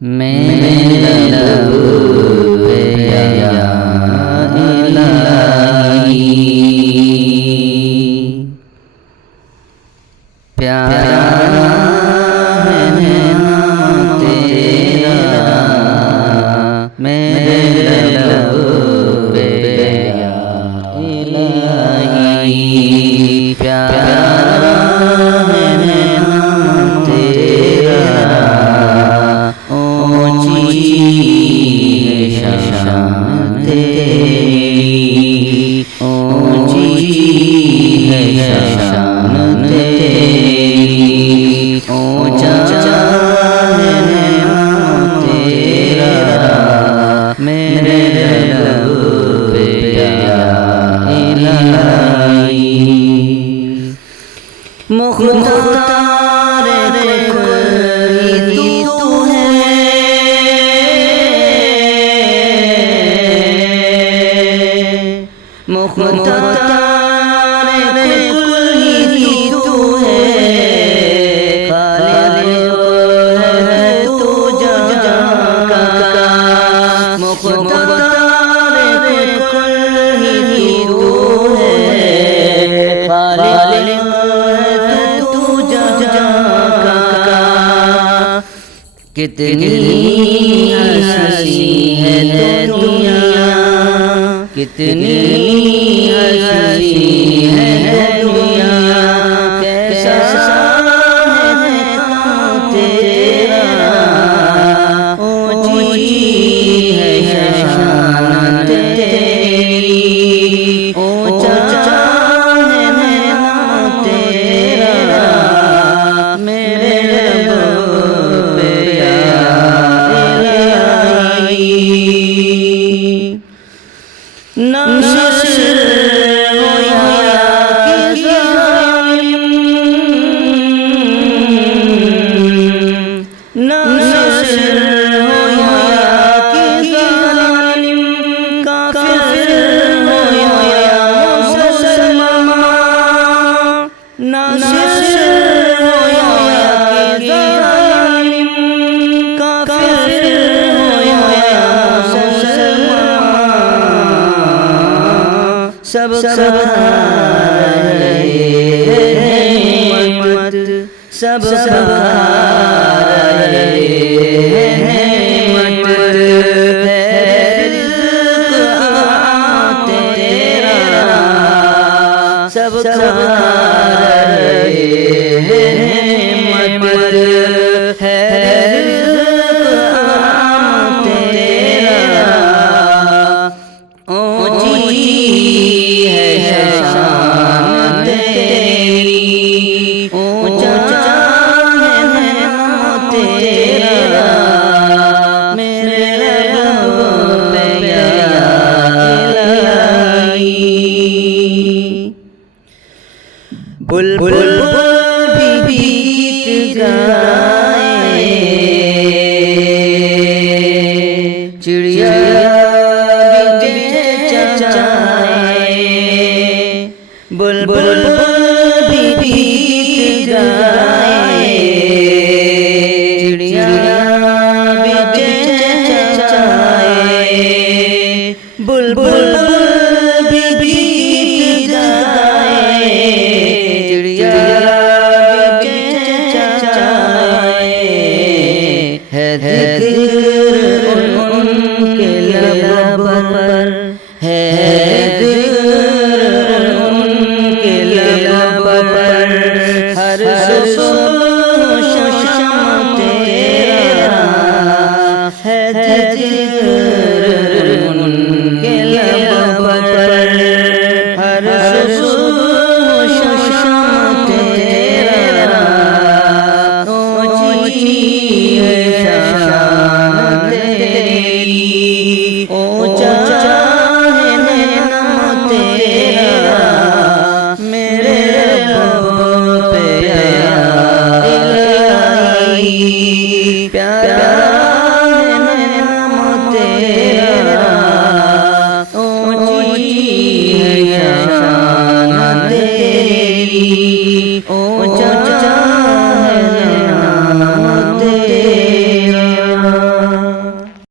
मेरे लब पे या इलाही प्यारा है नाम तेरा मेरे लब पे या इलाही प्यारा है नाम तेरा शान तेरी ऊंची है शान तेरी ऊंचा है नाम तेरा मेरे लब पे या इलाही मुख्तार कोई तू है मुख्तार कोई तू है खालिक है तू जान का मुख्तार कोई तू है खालिक है तू जान का कितनी हंसी है दुनिया कितनी हंसी है दुनिया कैसा है काम तेरा ऊंची है शान तेरी ऊंचा है नाम तेरा मेरे लब पे या इलाही नस्र हो या कि ज़ालिम नस्र हो या कि ज़ालिम काफ़िर हो या मुसलमान नस्र हो या कि ज़ालिम काफ़िर हो या सब सब बुलबुल भी गीत गाए चिड़िया भी चहचहाए बुलबुल भी गीत गाए चिड़िया भी चहचहाए बुलबुल भी गीत गाए है जिक्र उनके लब पर